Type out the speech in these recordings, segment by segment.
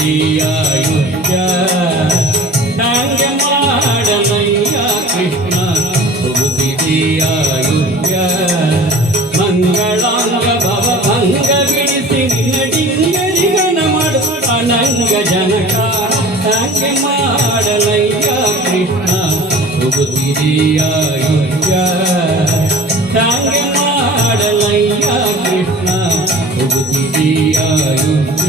ಹೋಗುತ್ತಿದೆಯಾಯುಜ್ಯ ಹಾಗೆ ಮಾಡಲಯ್ಯ ಕೃಷ್ಣ ಹೋಗುತ್ತಿದೆಯಾಯುಜ್ಯ ಮಂಗಳಾಂಗ ಭವ ಭಂಗ ಬಿಡಿಸಿ ಡಿಂಗರಿಗನ ಮಾಡು ಅನಂಗ ಜನಕ ಹಾಗೆ ಮಾಡಲಯ್ಯ ಕೃಷ್ಣ ಹೋಗುತ್ತಿದೆಯಾಯುಜ್ಯ ಹಾಗೆ ಮಾಡಲಯ್ಯ ಕೃಷ್ಣ ಹೋಗುತ್ತಿದೆಯಾಯುಜ್ಯ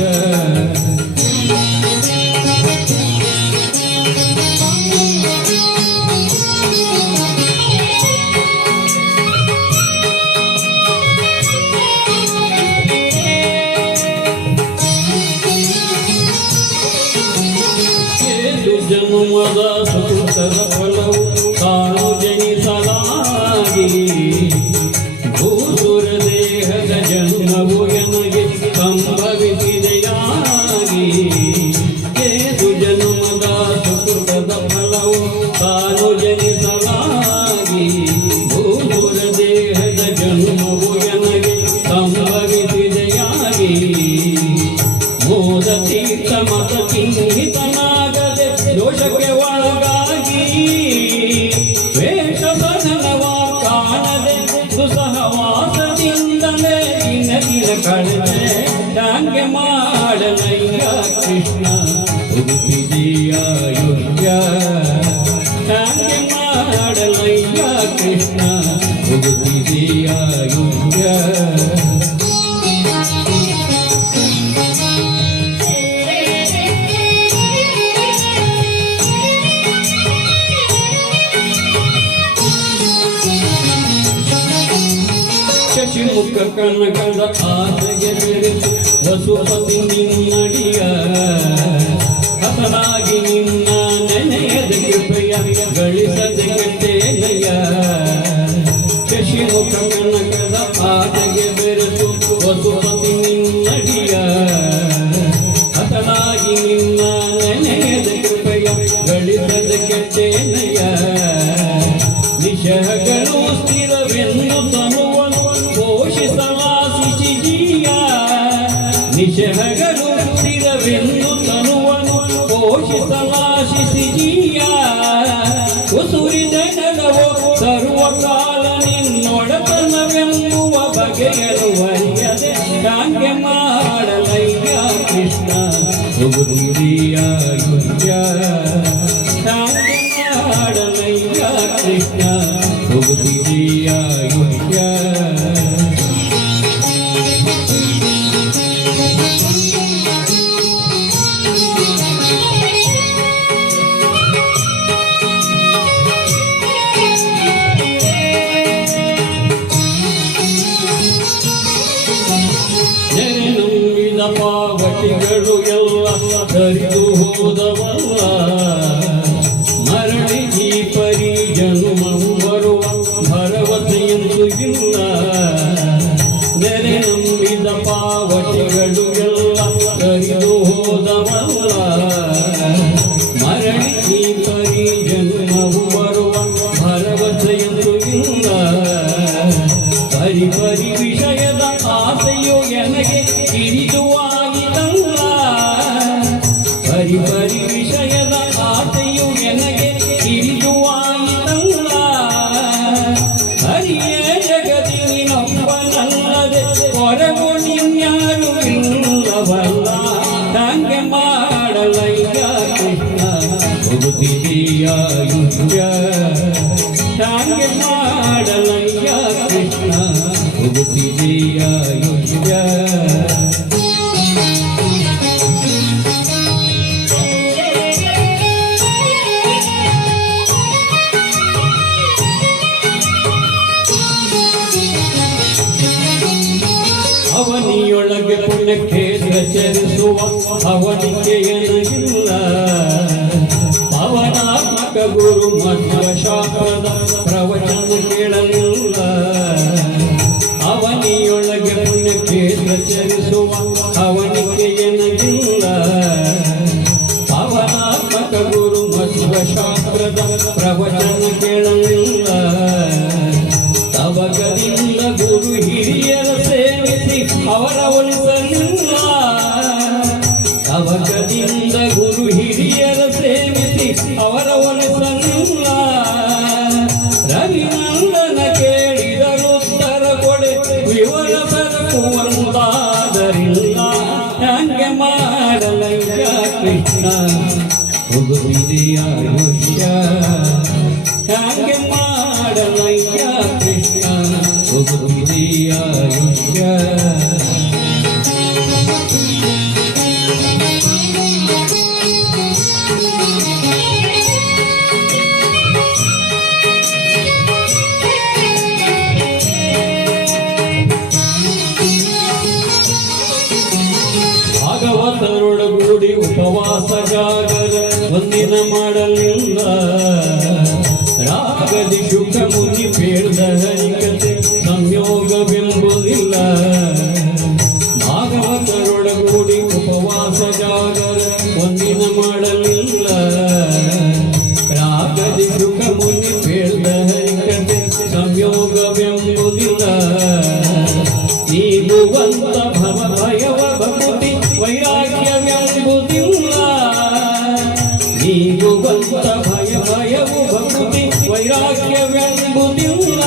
ಜನ್ಮದ ಸುಕೃತದ ಫಲವು ತಾನು ಜನಿಸಲಾಗಿ ಭೂಸುರ ದೇಹದ ಜನ್ಮವು ಎನಗೆ ಸಂಭವಿಸಿದೆಯಾಗಿ ಏದು ಜನ್ಮದ ಸುಕೃತದ ಫಲವು ತಾನು ಜನಿಸಲಾಗಿ ಭೂಸುರ ದೇಹದ ಜನ್ಮವು ಎನಗೆ ಸಂಭವಿಸಿದೆಯಾಗಿ ಮೋದ ತೀರ್ಥ ಮತ ಕಿಂಹಿತನಾಗದೆ ದೋಷಕ್ಕೆ ಒಳಗಾಗಿ ವೇಷಬಧನವ ಕಾಣದೆ ಸುಸಹವಾಸದಿಂದಲೇ ದಿನ ಕಳೆದೆ ಹಾಗೆ ಮಾಡಲಯ್ಯ ಕೃಷ್ಣ ಹೋಗುತ್ತಿದೆಯಾಯುಜ್ಯ ಹಾಗೆ ಮಾಡಲಯ್ಯ ಕೃಷ್ಣ ಹೋಗುತ್ತಿದೆಯಾಯುಜ್ಯ ಶಶಿಮುಖ ಕನಕದ ಆಸೆಗೆ ಬೆರೆತು ವಸುಪತಿ ನಿನ್ನಡಿಯ ಹಸನಾಗಿ ನಿನ್ನ ನೆನೆಯದ ಕೃಪೆಯ ಗಳಿಸದೆ ಕೆಟ್ಟೇನಯ್ಯ ಶಶಿಮುಖ ಕನಕದ ಆಸೆಗೆ ಬೆರೆತು ವಸುಪತಿ ನಿನ್ನಡಿಯ ಹಸನಾಗಿ ನಿನ್ನ ನೆನೆಯದ ಕೃಪೆಯ ಗಳಿಸದೆ ಕೆಟ್ಟೇನಯ್ಯ ನಿಶಹಗಳು ಸ್ಥಿರವೆಂದು ತನುವನು ಪೋಷಿಸಲಾಸಿಜಿಯ ನಿಶಹಗಳು ಸ್ಥಿರವೆಂದು ತನುವನು ಪೋಷಿಸಲಾಶಿಸಿಜಿಯ ಉಸುರಿದ ನೆಲವೋ ಸರ್ವಕಾಲ ನಿನ್ನೊಡತನವೆಂಬುವ ಬಗೆಯರು ಅರಿಯದೆ ಹಾಗೆ ಮಾಡಲಯ್ಯ ಕೃಷ್ಣ ಹೋಗುತ್ತಿದೆಯಾಯುಜ್ಯ ಹಾಗೆ ಮಾಡಲಯ್ಯ ಕೃಷ್ಣ ಹೋಗುತ್ತಿದೆಯಾಯುಜ್ಯ ನೆರೆನುಂಬಿದ ಪಾವಟಿಗಳು ಎಲ್ಲ ಸರಿದು ಹೋದವಲ್ಲ ಮರಳಿ ಈ ಪರಿ ಜನ್ಮವು ಬರುವ ಭರವಸೆಯಂತೂ ಇಲ್ಲ ನೆರೆನುಂಬಿದ ಪಾವಟಿಗಳು ಎಲ್ಲ ಸರಿದು ಹೋದವಲ್ಲ ಮರಳಿ ಈ ಪರಿ ಜನ್ಮವು ಬರುವ ಭರವಸೆಯಂತೂ ಇಲ್ಲ ಪರಿ ಪರಿ ವಿಷಯದ ಆಸೆಯು ಎನಗೆ ಹಿಡಿದುವಾಗಿದಲ್ಲ ಪರಿ ಪರಿ ವಿಷಯದ ಆಸೆಯು ಎನಗೆ ಹಿಡಿದುವಾಗಿದಲ್ಲ ಹರಿಯೇ ಜಗದಿ ನಿನ್ನೊಬ್ಬನಲ್ಲದೆ ಹೊರಗು ನಿನ್ಯಾರು ಇಲ್ಲವಲ್ಲ ಹಾಗೆ ಮಾಡಲಯ್ಯ ಕೃಷ್ಣ ಹೋಗುತ್ತಿದೆಯಾಯುಜ್ಯ ಹಾಗೆ ಮಾಡಲಯ್ಯ ಕೃಷ್ಣ ಹೋಗುತ್ತಿದೆಯಾಯುಜ್ಯ ಅವನಿಯೊಳಗೆ ಪುಣ್ಯಕ್ಷೇತ್ರ ಚರಿಸುವ ಅವನಿಕೆಯನಿಲ್ಲ ಪವನಾತ್ಮಕ ಗುರು ಮಧ್ವಶಾಸ್ತ್ರದ ಪ್ರವಚನ ಕೇಳಲಿಲ್ಲ ಅವನಿಯೊಳಗೆ ಪುಣ್ಯಕ್ಷೇತ್ರ ಚರಿಸುವ ಅವನಿಕೆಯನಿಲ್ಲ ಪವನಾತ್ಮಕ ಗುರು ಮಧ್ವಶಾಸ್ತ್ರದ ಪ್ರವಚನ ಕೇಳಲಿಲ್ಲ ತವಕದಿಂದ ಗುರು ಹಿರಿಯರ ಸೇವಿಸಿ ಅವರ ಒಲಿಸಲಿಲ್ಲ ತವಕದಿಂದ ಗುರು ಹಿರಿಯರ ಸೇವಿಸಿ ಅವರ ಒಲಿಸಲಿಲ್ಲ. ರವಿನಂದನ ಕೇಳಿದರು ಉತ್ತರ ಕೊಡೆ ವಿವರ ಸರಕುವಂತಾದರಿಲ್ಲ. ಹಂಗೆ ಮಾಡಲಯ್ಯ ಕೃಷ್ಣ ಆಯುಷ್ಯ, ಹಂಗೆ ಮಾಡಲಯ್ಯ ಕೃಷ್ಣ ಆಯುಷ್ಯ. ಭಾಗವತರೊಳಗೂಡಿ ಉಪವಾಸ ಜಾಗರ ಒಂದಿನ ಮಾಡಲಿಲ್ಲ. ರಾಗದಿ ಶುಕ ಮುನಿ ಬೇಡ್ದ ಹರಿಕತೆ ಸಂಯೋಗವೆಂಬುದಿಲ್ಲ. ಭಾಗವತರೊಳಗೂಡಿ ಉಪವಾಸ ಜಾಗರ ಒಂದಿನ ಮಾಡಲಿಲ್ಲ. ರಾಗದಿ ಶುಕ ಮುನಿ ಬೇಡ್ದ ಹರಿಕತೆ ಸಂಯೋಗವೆಂಬುದಿಲ್ಲ. ನೀಗುವಂತ ಭವ ಭಯವ ಭಕ್ತಿ ವೈರಾಗ್ಯವೆಂಬುದಿಲ್ಲ. ನೀಗುವಂತ ಭಯ ಭಯವು ಭಕ್ತಿ ವೈರಾಗ್ಯವೆಂಬುದಿಲ್ಲ.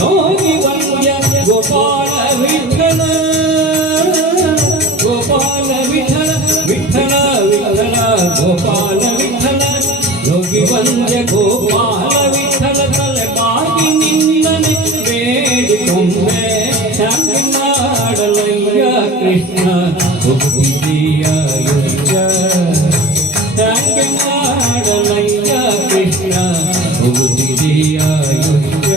ಯೋಗಿ ವಂದ್ಯ ಗೋಪಾಲ ವಿಠಲ, ಗೋಪಾಲ ವಿಠಲ, ವಿಠಲ ವಿಠಲ ಗೋಪಾಲ ವಿಠಲ. ಯೋಗಿ ವಂದ್ಯ ಗೋಪಾಲ ವಿಠಲ ತಲೆ ಬಾಗಿ ನಿನ್ನನೆ ಬೇಡಿಕೊಂಡೆ. ಹಂಗೆ ಮಾಡಲಯ್ಯ ಕೃಷ್ಣ ಆಯುಷ್ಯ, ಹಂಗೆ ಮಾಡಲಯ್ಯ ಕೃಷ್ಣ ಆಯುಷ್ಯ.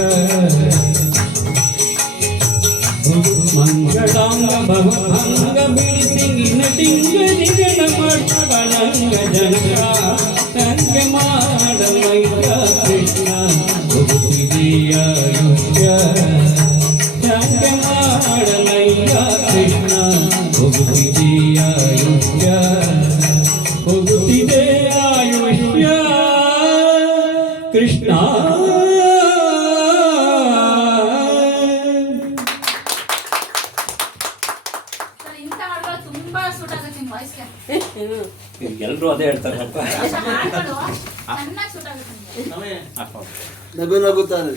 ಮಂಗಳಾಂಗ ಭವಭಂಗ ಬಿಡಿಸಿ ನಿನ್ನ ಟಿಂಗರಿಗಣ ಮಕ್ಕಳಂಗ ಜನಕ. ಹಂಗೆ ಮಾಡಲಯ್ಯ ಕೃಷ್ಣ ಆಯುಷ್ಯ, ಹಂಗೆ ಮಾಡಲಯ್ಯ ಕೃಷ್ಣ ಆಯುಷ್ಯ, ಹೋಗುತ್ತಿದೆ ಆಯುಷ್ಯ ಕೃಷ್ಣ. ಎಲ್ಲರೂ ಅದೇ ಹೇಳ್ತಾರಪ್ಪ. ನಗು ನಗುತ್ತಾರೆ.